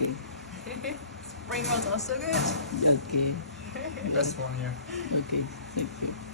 Okay. Spring rolls also good. Okay. Best one here. Okay. Thank you.